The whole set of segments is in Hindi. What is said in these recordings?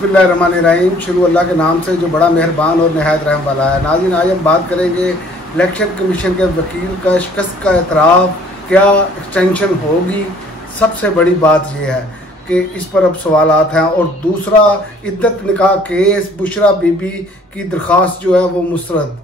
बिस्मिल्लाहिर्रहमानिर्रहीम। शुरू अल्लाह के नाम से जो बड़ा मेहरबान और नहायत रहम वाला है। नाज़रीन, आज हम बात करेंगे इलेक्शन कमीशन के वकील का शिकस्त का एतराफ़, क्या एक्सटेंशन होगी। सबसे बड़ी बात यह है कि इस पर अब सवालात हैं। और दूसरा, इद्दत निकाह केस बुशरा बीबी की दरख्वास्त जो है वो मुस्तरद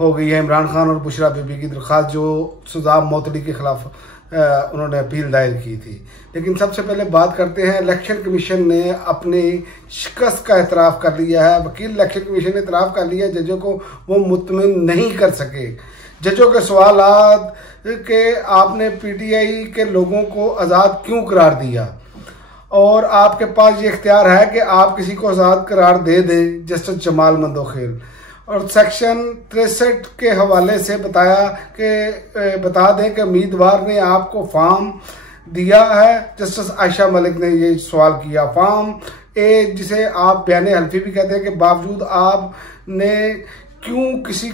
हो गई है। इमरान खान और बुशरा बीबी की दरख्वास्त जो सजा मौतली के खिलाफ उन्होंने अपील दायर की थी। लेकिन सबसे पहले बात करते हैं, इलेक्शन कमीशन ने अपनी शिकस्त का एतराफ़ कर लिया है। वकील इलेक्शन कमीशन ने एतराफ़ कर लिया, जजों को वो मुतमिन नहीं कर सके। जजों के सवालात के आपने पीटीआई के लोगों को आज़ाद क्यों करार दिया, और आपके पास ये इख्तियार है कि आप किसी को आज़ाद करार दे दें, जस्टिस जमाल मंदोखेल। और सेक्शन 63 के हवाले से बताया कि बता दें कि उम्मीदवार ने आपको फॉर्म दिया है। जस्टिस आयशा मलिक ने ये सवाल किया। फॉर्म ए, जिसे आप बयान हल्फी भी कहते हैं, कि बावजूद आपने क्यों किसी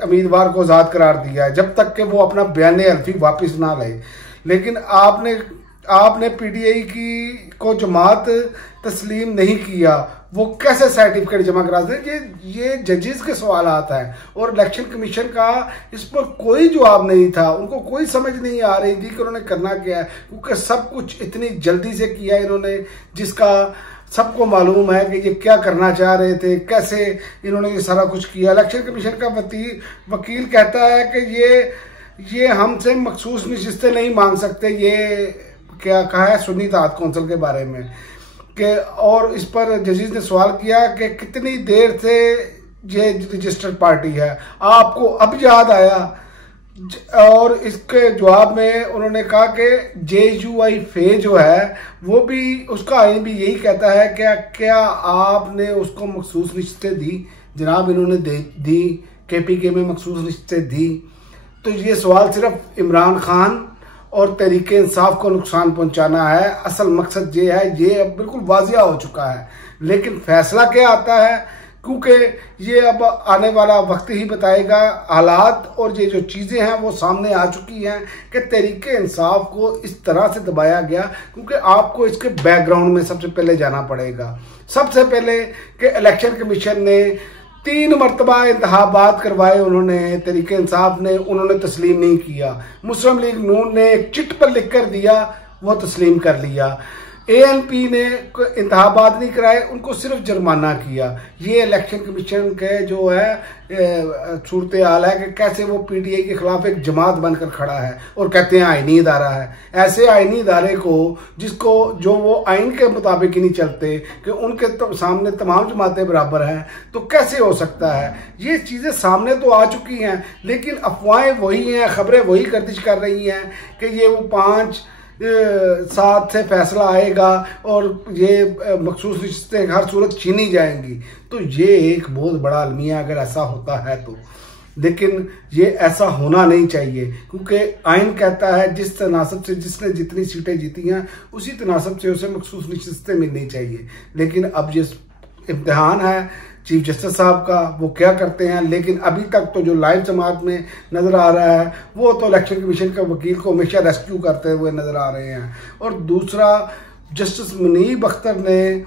उम्मीदवार को आज़ाद करार दिया है जब तक कि वो अपना बयान हल्फी वापस ना ले। लेकिन आपने पीटीआई को जमात तस्लीम नहीं किया, वो कैसे सर्टिफिकेट जमा करा दें। ये जजेस के सवालात हैं और इलेक्शन कमीशन का इस पर कोई जवाब नहीं था। उनको कोई समझ नहीं आ रही थी कि उन्होंने करना क्या है, क्योंकि सब कुछ इतनी जल्दी से किया इन्होंने, जिसका सबको मालूम है कि ये क्या करना चाह रहे थे, कैसे इन्होंने ये सारा कुछ किया। इलेक्शन कमीशन का वकील कहता है कि ये हमसे मखसूस नशिस्तें नहीं मांग सकते। ये क्या कहा है सुन्नी इत्तेहाद कौंसिल के बारे में कि, और इस पर जजेस ने सवाल किया कि कितनी देर से ये रजिस्टर्ड पार्टी है, आपको अब याद आया। और इसके जवाब में उन्होंने कहा कि JUI फे जो है वो भी, उसका आइन भी यही कहता है क्या आपने उसको मखसूस नशिस्तें दी। जनाब, इन्होंने दी, KPK में मखसूस नशिस्तें दी। तो ये सवाल सिर्फ इमरान खान और तहरीक इंसाफ को नुकसान पहुंचाना है। असल मकसद ये है, ये अब बिल्कुल वाजिया हो चुका है। लेकिन फैसला क्या आता है, क्योंकि ये अब आने वाला वक्त ही बताएगा। हालात और ये जो चीज़ें हैं वो सामने आ चुकी हैं कि तहरीक इंसाफ को इस तरह से दबाया गया, क्योंकि आपको इसके बैकग्राउंड में सबसे पहले जाना पड़ेगा। सबसे पहले कि इलेक्शन कमीशन ने 3 मरतबा इंतखाबात करवाए, उन्होंने तहरीक इंसाफ ने, उन्होंने तस्लीम नहीं किया। मुस्लिम लीग नून ने एक चिट पर लिख कर दिया, वो तस्लीम कर लिया। ANP ने इंतखाबात नहीं कराए, उनको सिर्फ जुर्माना किया। ये इलेक्शन कमीशन के जो है सूरत हाल है कि कैसे वो PTI के खिलाफ एक जमात बनकर खड़ा है और कहते हैं आईनी इदारा है। ऐसे आईनी इदारे को जो वो आइन के मुताबिक ही नहीं चलते, कि उनके सामने तमाम जमातें बराबर हैं, तो कैसे हो सकता है। ये चीज़ें सामने तो आ चुकी हैं, लेकिन अफवाहें वही हैं, खबरें वही गर्दिश कर रही हैं कि ये वो 5-7 से फैसला आएगा और ये मखसूस रिश्ते हर सूरत छीनी जाएंगी। तो ये एक बहुत बड़ा अलमिया अगर ऐसा होता है तो, लेकिन ये ऐसा होना नहीं चाहिए, क्योंकि आइन कहता है जिस तनासब से जिसने जितनी सीटें जीती हैं उसी तनासब से उसे मखसूस नशिस्तें मिलनी चाहिए। लेकिन अब ये इम्तिहान है चीफ जस्टिस साहब का, वो क्या करते हैं। लेकिन अभी तक तो जो लाइव समात में नजर आ रहा है वो तो इलेक्शन कमीशन के वकील को हमेशा रेस्क्यू करते हुए नजर आ रहे हैं। और दूसरा, जस्टिस मुनीब अख्तर ने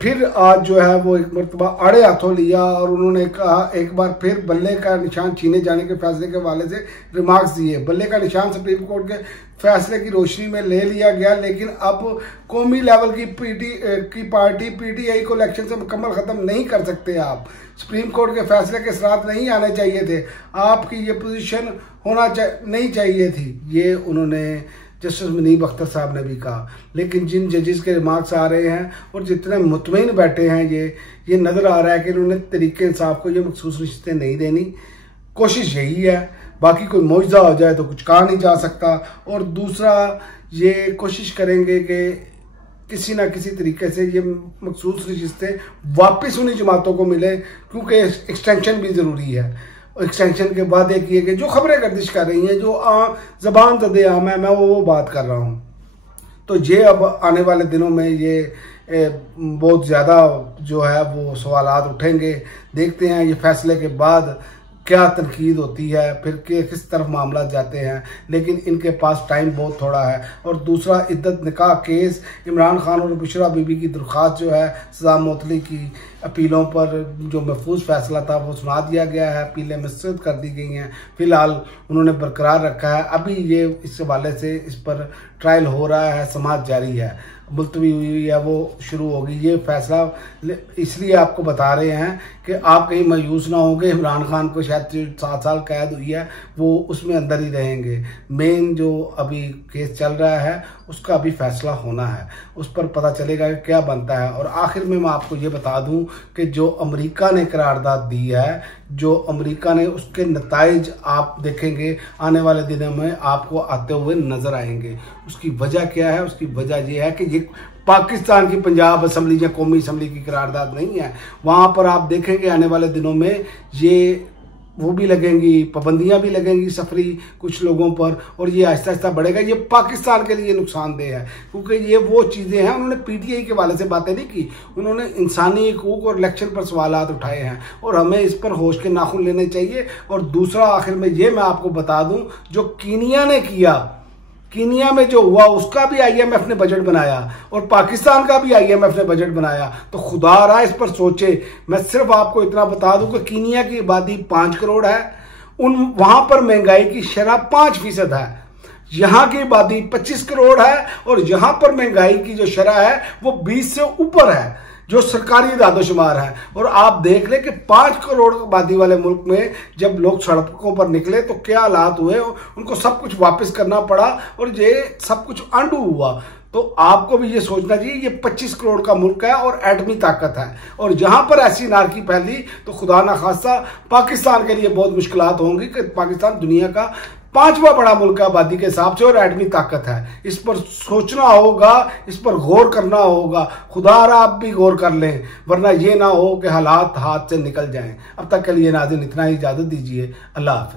फिर आज जो है वो एक मरतबा आड़े हाथों लिया और उन्होंने कहा, एक बार फिर बल्ले का निशान छीने जाने के फैसले के हवाले से रिमार्क्स दिए। बल्ले का निशान सुप्रीम कोर्ट के फैसले की रोशनी में ले लिया गया, लेकिन अब कौमी लेवल की पार्टी PTI को इलेक्शन से मुकम्मल ख़त्म नहीं कर सकते आप। सुप्रीम कोर्ट के फैसले के असरात नहीं आने चाहिए थे, आपकी ये पोजीशन होना नहीं चाहिए थी। ये उन्होंने जस्टिस मुनीब अख्तर साहब ने भी कहा। लेकिन जिन जजेस के रिमार्क्स आ रहे हैं और जितने मुतमईन बैठे हैं, ये नज़र आ रहा है कि इन्होंने तहरीक इंसाफ को ये मखसूस नशिस्तें नहीं देनी। कोशिश यही है, बाकी कोई मौजज़ा हो जाए तो कुछ कहा नहीं जा सकता। और दूसरा, ये कोशिश करेंगे कि किसी ना किसी तरीके से ये मखसूस नशिस्तें वापस उन्हीं जमातों को मिले, क्योंकि एक्सटेंशन भी ज़रूरी है। एक्सटेंशन के बाद एक ये कि जो खबरें गर्दिश कर रही हैं, जो ज़बान ज़दे आम है, मैं वो बात कर रहा हूँ। तो ये अब आने वाले दिनों में ये बहुत ज़्यादा जो है वो सवालात उठेंगे। देखते हैं ये फैसले के बाद क्या तनकीद होती है, फिर के किस तरफ मामला जाते हैं, लेकिन इनके पास टाइम बहुत थोड़ा है। और दूसरा, इद्दत निकाह केस, इमरान खान और बुशरा बीबी की दरख्वास्त जो है सजा मुअत्तली की अपीलों पर जो महफूज फैसला था वो सुना दिया गया है, अपीलें मुस्तरद कर दी गई हैं, फिलहाल उन्होंने बरकरार रखा है। अभी ये इस हवाले से इस पर ट्रायल हो रहा है, समाअत जारी है, मुलतवी हुई है, वो शुरू होगी। ये फैसला इसलिए आपको बता रहे हैं कि आप कहीं मायूस ना होंगे। इमरान खान को शायद 7 साल कैद हुई है, वो उसमें अंदर ही रहेंगे। मेन जो अभी केस चल रहा है उसका अभी फैसला होना है, उस पर पता चलेगा कि क्या बनता है। और आखिर में मैं आपको ये बता दूं कि जो अमेरिका ने करारदाद दी है, जो अमेरिका ने, उसके नताइज आप देखेंगे आने वाले दिनों में आपको आते हुए नजर आएंगे। उसकी वजह क्या है? उसकी वजह यह है कि ये पाकिस्तान की पंजाब असम्बली या कौमी असम्बली की करारदाद नहीं है। वहाँ पर आप देखेंगे आने वाले दिनों में ये वो भी लगेंगी, पाबंदियां भी लगेंगी सफरी कुछ लोगों पर, और ये आहिस्ता आहिस्ता बढ़ेगा। ये पाकिस्तान के लिए नुकसानदेह है, क्योंकि ये वो चीज़ें हैं। उन्होंने पीटीआई के वाले से बातें नहीं की, उन्होंने इंसानी हकूक और इलेक्शन पर सवालात उठाए हैं, और हमें इस पर होश के नाखून लेने चाहिए। और दूसरा, आखिर में ये मैं आपको बता दूं, जो कीनिया ने किया, कीनिया में जो हुआ उसका भी आईएमएफ ने बजट बनाया और पाकिस्तान का भी आईएमएफ ने बजट बनाया। तो खुदा रहा इस पर सोचे। मैं सिर्फ आपको इतना बता दूं कि कीनिया की आबादी 5 करोड़ है, वहां पर महंगाई की शरह 5% है। यहां की आबादी 25 करोड़ है और यहां पर महंगाई की जो शरह है वो 20 से ऊपर है, जो सरकारी दादोशुमार है। और आप देख लें कि 5 करोड़ आबादी वाले मुल्क में जब लोग सड़कों पर निकले तो क्या हालात हुए, उनको सब कुछ वापस करना पड़ा और ये सब कुछ अंडू हुआ। तो आपको भी ये सोचना चाहिए, ये 25 करोड़ का मुल्क है और एटमी ताकत है, और जहां पर ऐसी नारकी फैली तो खुदा ना खास्ता पाकिस्तान के लिए बहुत मुश्किलात होंगी कि पाकिस्तान दुनिया का 5वां बड़ा मुल्क है आबादी के हिसाब से और एटमी ताकत है। इस पर सोचना होगा, इस पर गौर करना होगा। खुदा आप भी गौर कर लें, वरना ये ना हो कि हालात हाथ से निकल जाएं। अब तक के लिए नाज़रीन इतना ही, इजाजत दीजिए। अल्लाह हाफ़िज़।